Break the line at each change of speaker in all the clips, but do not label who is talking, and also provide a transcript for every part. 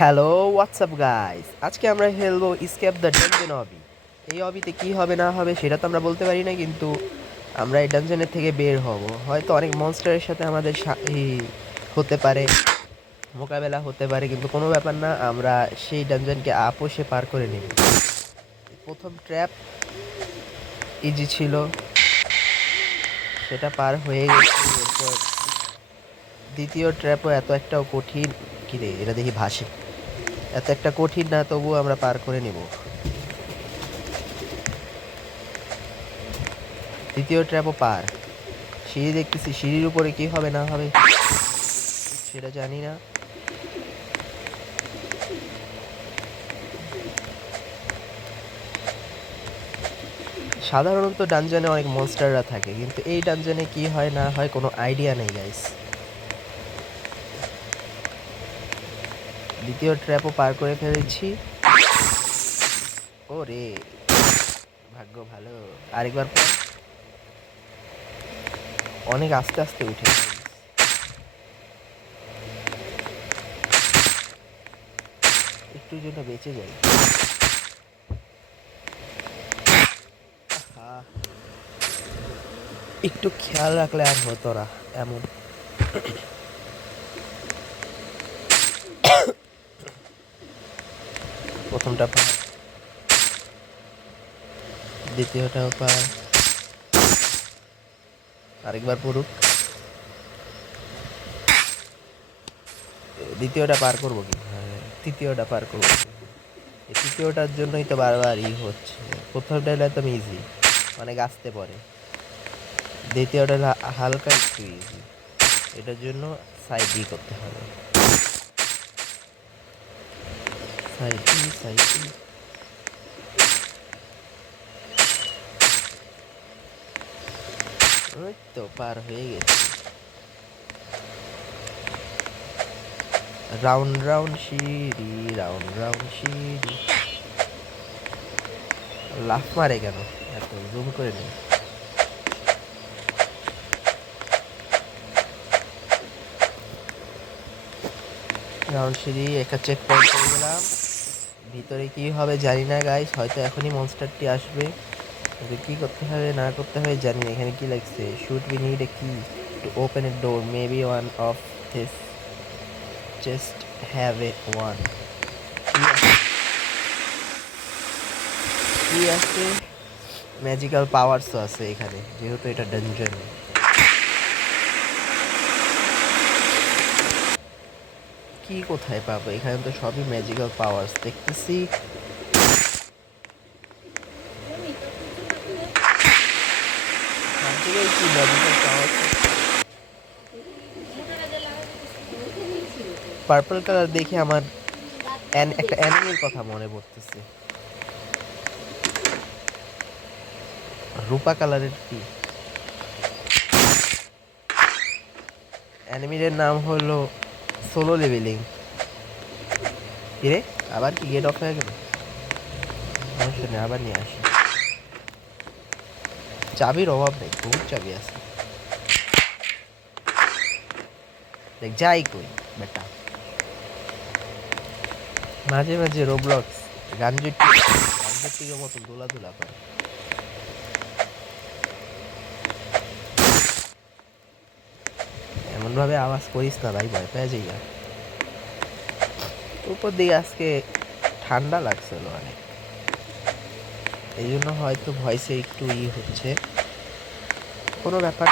Hello WhatsApp guys আজকে আমরা খেলব স্কেপ দ্য ডানজেন হবি এই হবিতে কি হবে, না হবে, সেটা তো আমরা বলতে পারি না, কিন্তু আমরা এই ডানজেনের থেকে বের হব। হয়তো অনেক মনস্টারের সাথে আমাদের হতে পারে, মোকাবেলা হতে পারে, কিন্তু কোনো ব্যাপার না, আমরা সেই ডানজেনকে আপোষে পার করে নেব। প্রথম ট্র্যাপ ইজি ছিল। সেটা পার হয়ে গেছে দ্বিতীয় ট্র্যাপও এত একটাও কঠিন। কি রে, এটা দেখি ভাসে। এত একটা কঠিন না, তবুও আমরা পার করে নিব। দ্বিতীয় ট্র্যাপও পার। সিঁড়ি দেখতেছি, সিঁড়ির উপরে কি হবে, না হবে, সেটা জানি না। সাধারণত ডানজনে অনেক মনস্টাররা থাকে, কিন্তু এই ডানজনে কি হয়, না হয়, কোনো আইডিয়া নেই গাইস দ্বিতীয় ট্র্যাপও পার করে ফেলেছি। ও রে ভাগ্য ভালো। আরেকবার অনেক আস্তে আস্তে উঠে। একটুর জন্য বেঁচে যাই। একটু খেয়াল রাখলে আর হতো না, এমন। প্রথমটা পার দ্বিতীয়টাও পার আরেকবার পড়ুক। দ্বিতীয়টা পার করব কি? হ্যাঁ, তৃতীয়টা পার করব তৃতীয়টার জন্যই তো বারবার ই হচ্ছে। প্রথমটা হলে একদম ইজি অনেক আসতে পড়ে। দ্বিতীয়টা হলো হালকা একটু ইজি এটার জন্য সাইড ই করতে হবে। রাউন্ড রাউন্ড সিঁড়ি, রাউন্ড রাউন্ড সিঁড়ি। লাফ মারে কেন? এত জুম করে নেই। রাউন্ড সিঁড়ি, একটা চেক পয়েন্ট করে ভিতরে কি হবে জানি না গাইস হয়তো এখনই মনস্টারটি আসবে। কিন্তু কি করতে হবে, না করতে হবে জানি না। এখানে কি লাগছে? Shoot be need a key to open a door maybe one of this just have a one key আছে। ম্যাজিক্যাল পাওয়ারসও আছে এখানে, যেহেতু এটা ডেঞ্জার কি কোথায় পাবো? এখানে তো সবই ম্যাজিক্যাল পাওয়ার্স দেখতেছি। কি ম্যাজিক্যাল পাওয়ার পার্পল কালার দেখে আমার একটা অ্যানিমের কথা মনে পড়তেছে। রূপা কালারের কি? অ্যানিমের নাম হলো সোলো লেভেলিং কিরে? আবার কি গেট অফ হয়ে গেল? আবার নিয়ে আসি। চাবির অভাব নেই, বহুত চাবি আছে। দেখ, যাই কই বেটা। মাঝে মাঝে রোবলক্স গাঞ্জুটি গাঞ্জুটির মতো দোলাধুলা করে। এমন ভাবে আওয়াজ করিস না ভাই, ভয় পেয়ে যাই উপর দিকে আজকে ঠান্ডা লাগছিল অনেক। এই জন্য হয়তো ভয়েসে একটু ই হচ্ছে। কোনো ব্যাপার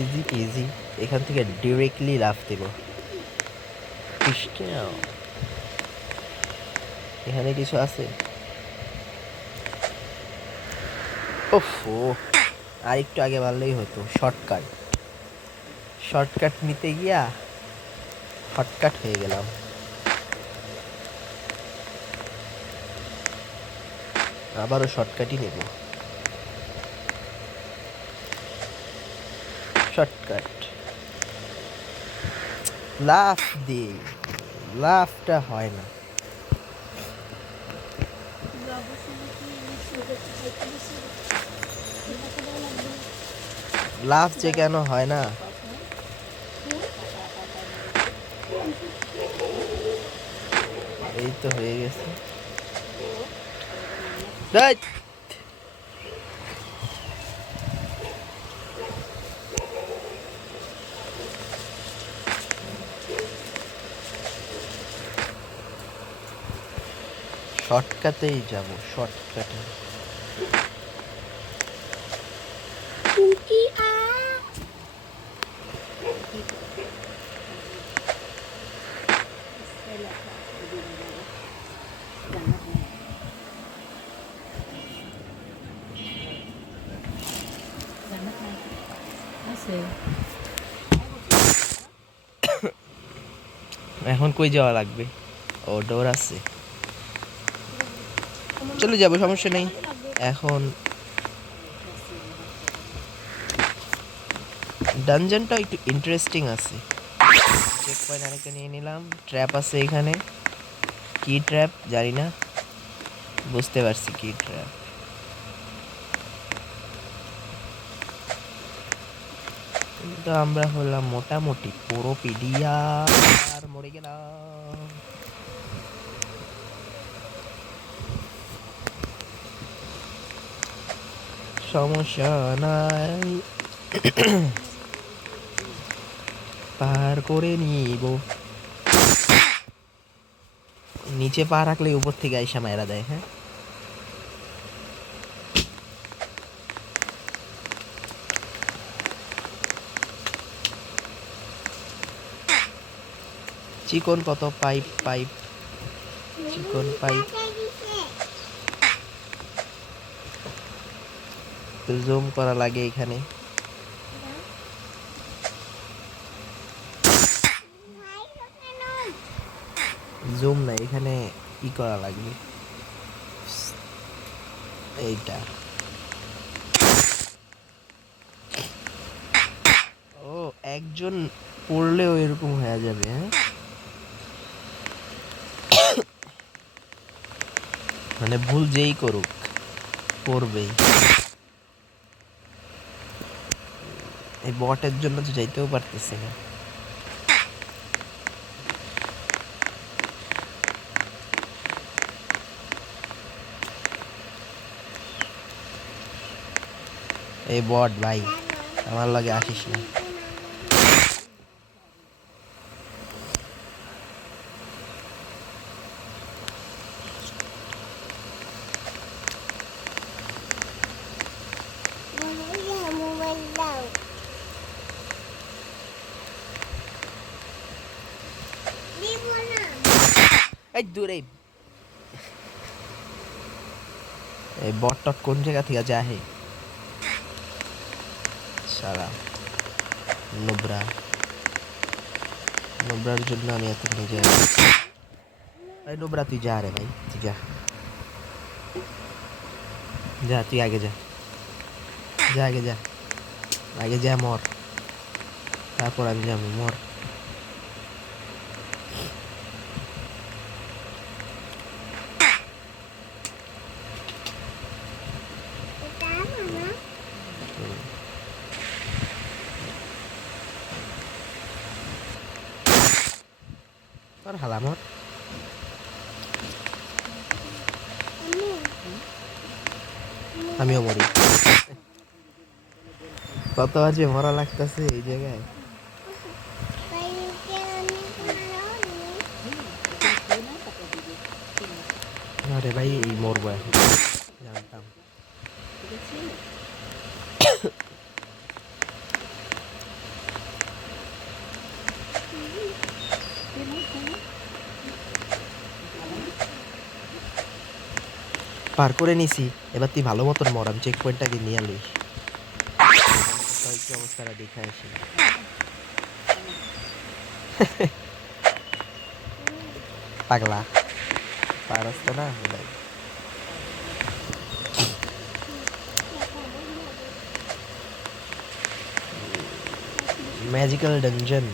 ইজি ইজি এখান থেকে ডিরেক্টলি লাভ দেব। এখানে কিছু আছে? ওফো আর একটু আগে বাড়লেই হতো শর্টকাট শর্টকাট নিতে গিয়া হটকাট হয়ে গেলাম। আবারও শর্টকাটই নেব। শর্টকাট লাফ দি লাফটা হয় না। লাভ যে কেন হয় না? এই তো হয়ে গেছে। শর্টকাটেই যাব শর্টকাটে
কুকি আ
আছে
এখন কই যাওয়া লাগবে? ও, ডোর আছে। চলে যাব, সমস্যা নেই। এখন ডানজনটা একটু ইন্টারেস্টিং আছে। চেক পয়েন্ট আরেকটা নিয়ে নিলাম। ট্র্যাপ আছে এখানে। কি ট্র্যাপ জানি না। বুঝতে পারছি কি ট্র্যাপ কিন্তু আমরা হলাম মোটামুটি পুরো পিডিয়া মরে গেলাম সমস্যা নাই। পার করে নিব। নিচে পা রাখলে উপর থেকে আইসা মায়েরা দেয় হ্যাঁ? চিকন কত? Pipe pipe. চিকন পাইপ। জুম করা লাগে এখানে। জুম না, এখানে ই করা লাগবে। এইটা। ও, একজন পড়লেও এরকম হয়ে যাবে হ্যাঁ? মানে ভুল যেই করুক, করবেই। এই বটের জন্য তো যাইতেও পারতেছে না। এই বট ভাই, আমার লাগে আসিস না
মোবাইল দাও দিব না
এই দূরে এই বট টট কোন জায়গা থেকে যায়? হে সারা নোবরা। নোবরার জন্য আমি এত নিজে এই নোবরা, তুই যা রে ভাই, তুই যা। যা, তুই আগে যা। যা, আগে যা। আগে যা, মর। তারপর আমি যাব, মর
এটা মামা
তোর হালা মর
আমি
আমিও মরি কত আছে, মরা লাগতেছে এই জায়গায়।
বাইরে অনেক ভালো
আরে ভাই, এই মরবো এখন। জানতাম। পার করে নিছি। এবার তুই ভালো মতন মর, আমি চেক পয়েন্টটাকে নিয়ে আলিস কি অবস্থাটা দেখে আসি। পাগলা। পারস তো না ম্যাজিক্যাল ডঞ্জন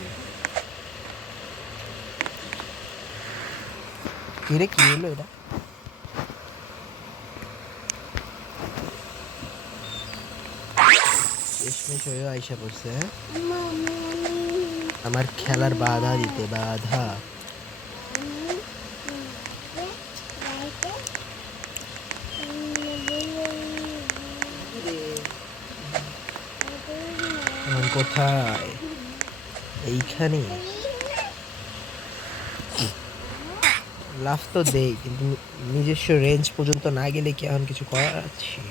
কিরে, কি হলো এটা? হয়ে আইসা পড়ছে হ্যাঁ? আমার খেলার বাধা দিতে বাধা। কোথায়? এইখানে? লাফ তো দেই কিন্তু নিজস্ব রেঞ্জ পর্যন্ত না গেলে কি এখন কিছু করার আছে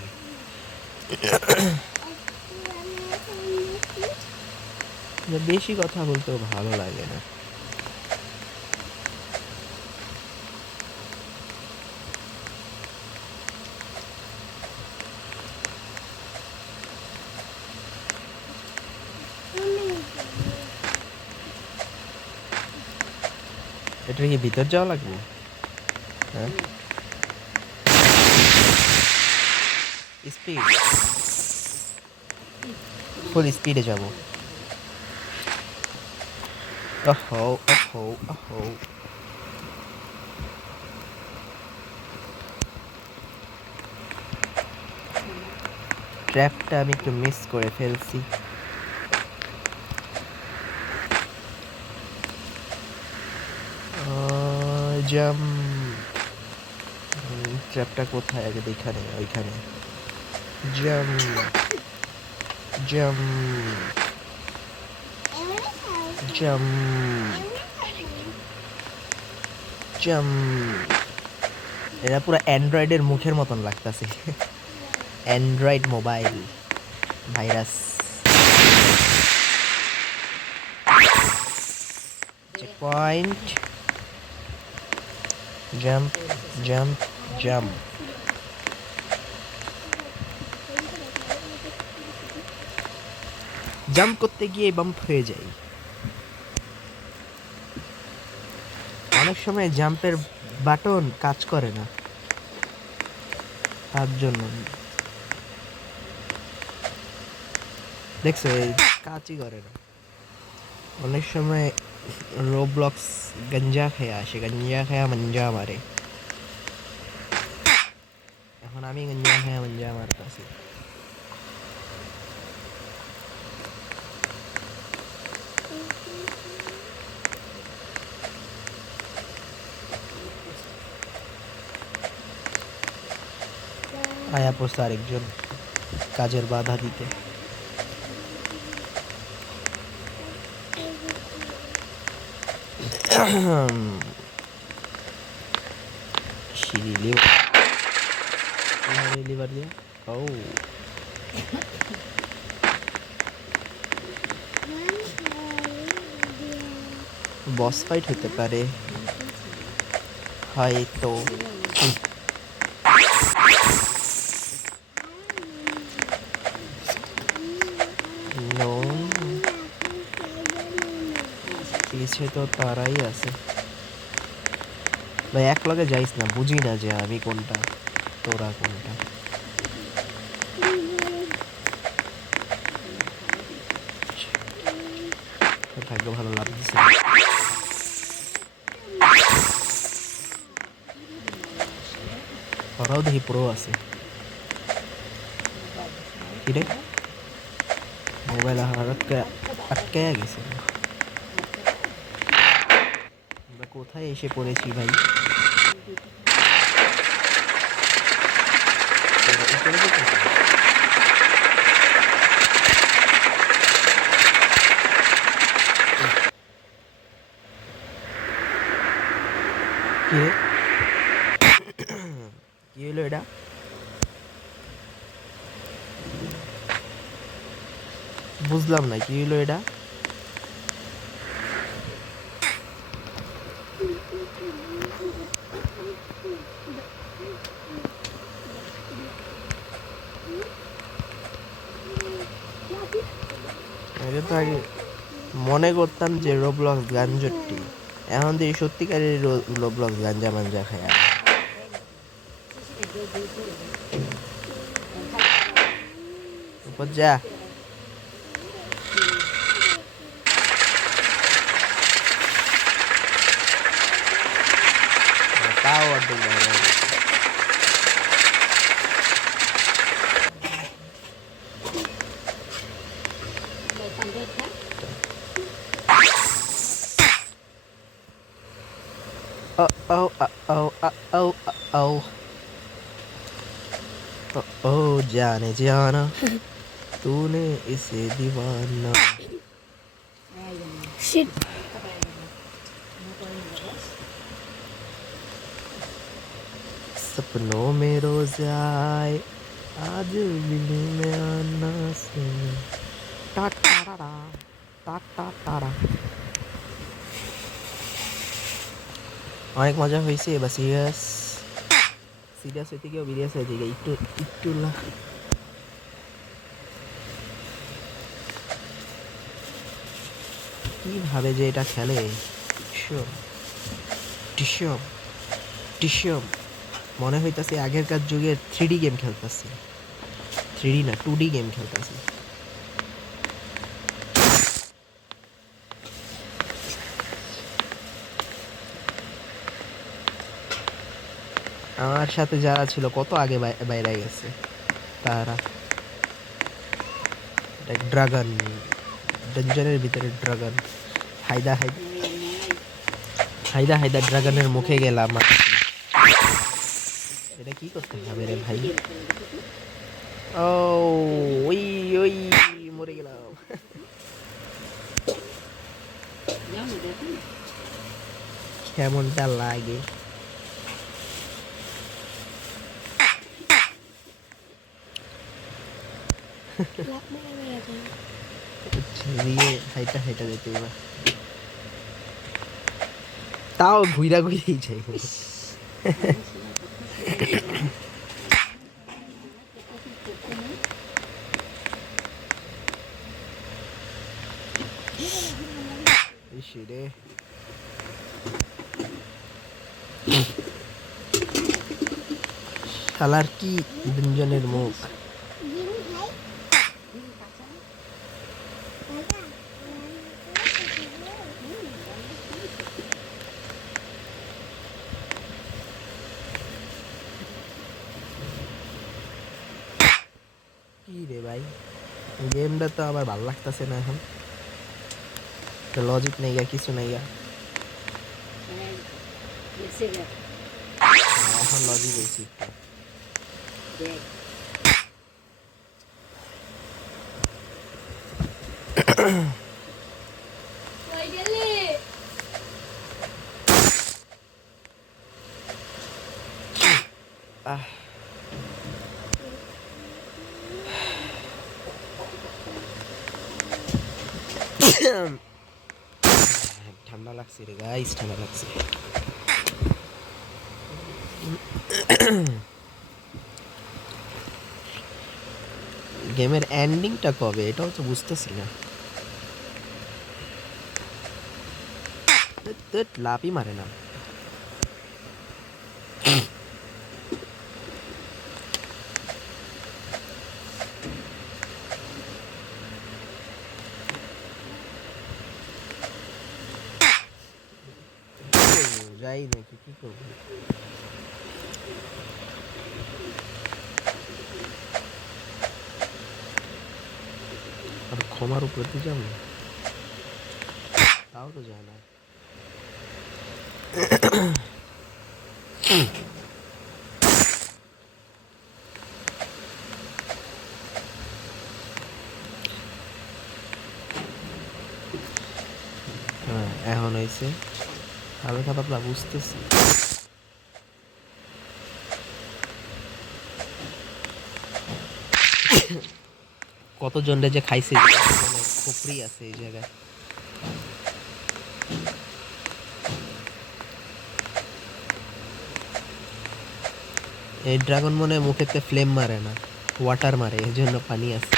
যে বেশি কথা বলতেও ভালো লাগে না। এটা কি ভিতর যাওয়া লাগবে? হ্যাঁ। স্পিড ফুল স্পিডে যাব। ওহো ওহো ওহো ট্র্যাপটা আমি একটু মিস করে ফেলছি। জাম ট্র্যাপটা কোথায়? আগে নেই ওইখানে। জাম জাম জাম জাম এটা পুরো অ্যান্ড্রয়েডের মুখের মতন লাগতাছে। Android mobile virus. Point jump jump jump jump করতে গিয়ে বাম্প হয়ে যাই অনেক সময় জাম্পের বাটন কাজ করে না। তার জন্য। দেখছ, এই কাজই করে না। অনেক সময় রোবলক্স গঞ্জা খেয়ে আসে, গঞ্জা খেয়া মঞ্জা মারে। এখন আমি গঞ্জা খেয়া মঞ্জা মারতাছি। আয়া পোস্ত আরেকজন কাজের বাধা দিতে সিঁড়ি লিভার কীভাবে লিভার দিয়ে ও বস ফাইট হতে পারে হয়তো পিছে তো তারাই আছে। ভাই, এক লগে যাইস না, বুঝি না যে আমি কোনটা, তোরা কোনটা। ভাগ্য ভালো লাভ ওরাও দেখি পুরো আছে। কি রে? মোবাইল আটকে আটকে গেছে আমরা কোথায় এসে পড়েছি ভাই? কি হলো এটা? বুঝলাম না কি হলো এটা? আগে মনে করতাম যে রোবলক্স গাঞ্জটি এখন এই সত্যিকারের রোবলক্স গাঞ্জা মাঞ্জা খায় যা। তাও অর্ধেক oh, oh, oh, oh. Oh, जाने जाना तूने इसे दीवाना
Shit.
सपनों में रोज आए आज मिलने आना से टाटा অনেক মজা হয়েছে, এবার সিরিয়াস সিরিয়াস হইতে গিয়েও বিরিয়াস হয়ে যায় একটু একটু কীভাবে যে এটা খেলে? টিসম টিসম মনে হইতাছে আগেরকার যুগের থ্রি গেম খেলতেছি। থ্রি না টু ডি গেম খেলতেছি। আমার সাথে যারা ছিল কত আগে বাইরে গেছে? তারা। ড্রাগন। ডেঞ্জারের ভিতরে ড্রাগন। হায়দা হায়দা। হায়দা হায়দা, ড্রাগনের মুখে গেলাম এটা কি করতে হবে রে ভাই? ও, ওই ওই, মরে গেলাম। কেমনটা লাগে? হাইটা হাইটা যেতে তাও ঘুইরা ঘুইরেই যাই কি দুজনের মুখ
Dính thấy.
কি রে ভাই গেমটা তো আবার ভালো লাগতেছে না এখন। লজিক নেই গা কিছু নেই গা এখন লজিক হয়েছি। আহ। ঠান্ডা লাগছে রে গাইস ঠান্ডা লাগছে। গেমের এন্ডিংটা কবে? এটাও তো বুঝতেছি না। লাভই মারে না কি করব? যাই নাকি কি করব আর ক্ষমার উপরে তো যাব? তাও তো যায় না। হ্যাঁ এখন হয়েছে হালকা পাতলা বুঝতেছি। কতজন রে যে খাইছে? খোপড়ি আছে এই জায়গায়। এই ড্রাগন মনে মুখেতে ফ্লেম মারে না, ওয়াটার মারে এই জন্য পানি আছে।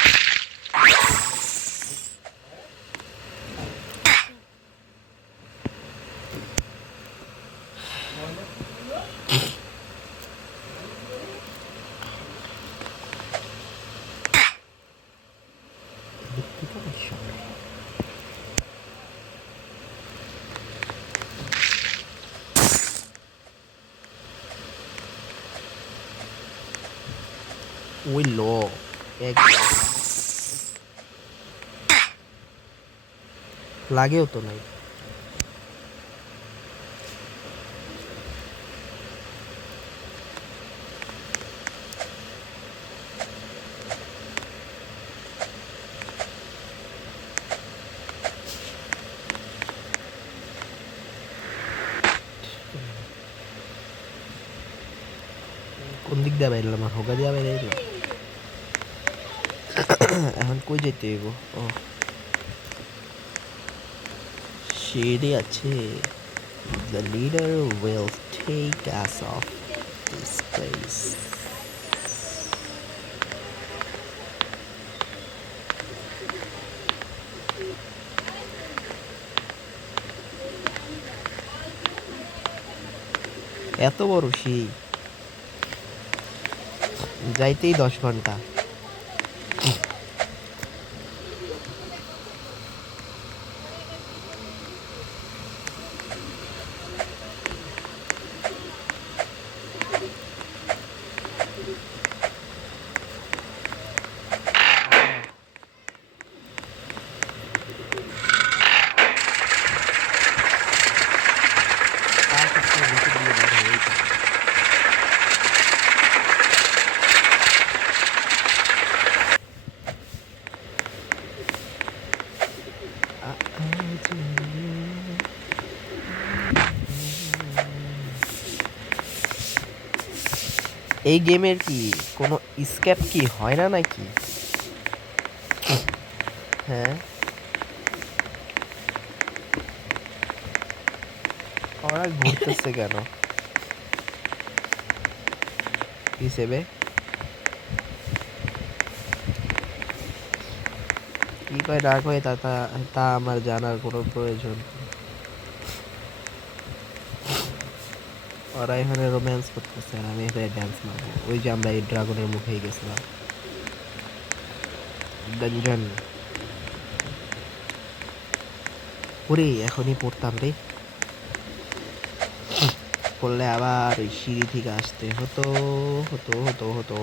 লাগেও তো নাই। কোন দিক দিয়ে বেরলাম আর হোগা দিয়ে বেরাইলাম এখন কই যেতে হইব? ও। সিঁড়ি আছে The leader will take us off this place. এত বড় সেই যাইতেই দশ ঘণ্টা তার ক্ষেত্রে নিচে দিয়ে বের হয়ে যেতে হবে। এই গেমের কি কোনো স্ক্যাপ কি হয় না নাকি? হ্যাঁ। ওরা ঘুরতেছে কেন? হিসেবে কি না কয় তা তা- তা আমার জানার কোনো প্রয়োজন ওরা এখানে রোম্যান্স করতেছে আর আমি এখানে ড্যান্স মারবো। ওই যে আমরা এই ড্রাগনের মুখে গেছিলাম। ডঞ্জন ওরে, এখনই পড়তাম রে। পড়লে আবার ওই সিঁড়ি থেকে আসতে হতো হতো হতো হতো।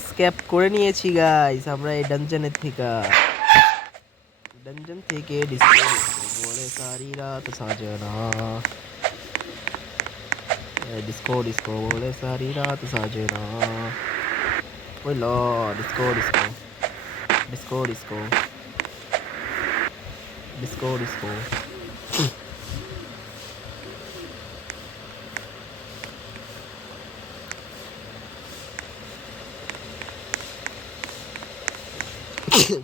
স্ক্যাপ করে নিয়েছি গাইস আমরা এই ডানজনের থেকে। ডানজন থেকে ডিসপ্লে বলে সারি রাত সাজনা ডিস্কো ডিস্কো বলে সারি রাত সাজনা ওই ল disco disco disco disco disco disco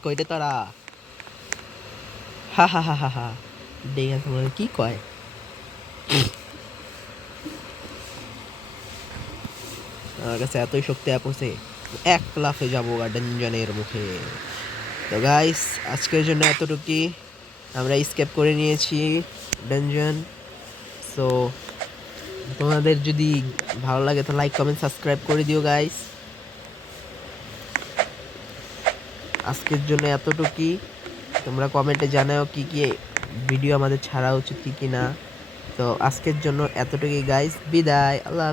কইতে তারা হা হা হা হা হা তোমার কি কয় আমার কাছে এতই শক্তি আপছে এক লাফে যাব ডঞ্জনের মুখে। তো গাইস আজকের জন্য এতটুকুই। আমরা স্কেপ করে নিয়েছি ডঞ্জন সো তোমাদের যদি ভালো লাগে, তো লাইক কমেন্ট সাবস্ক্রাইব করে দিও গাইস আজকের জন্য এতটুকুই। তোমরা কমেন্টে জানাও কি কি ভিডিও আমাদের ছাড়া উচিত, কি কি না। তো আজকের জন্য এতটুকুই গাইস বিদায়। আল্লাহ।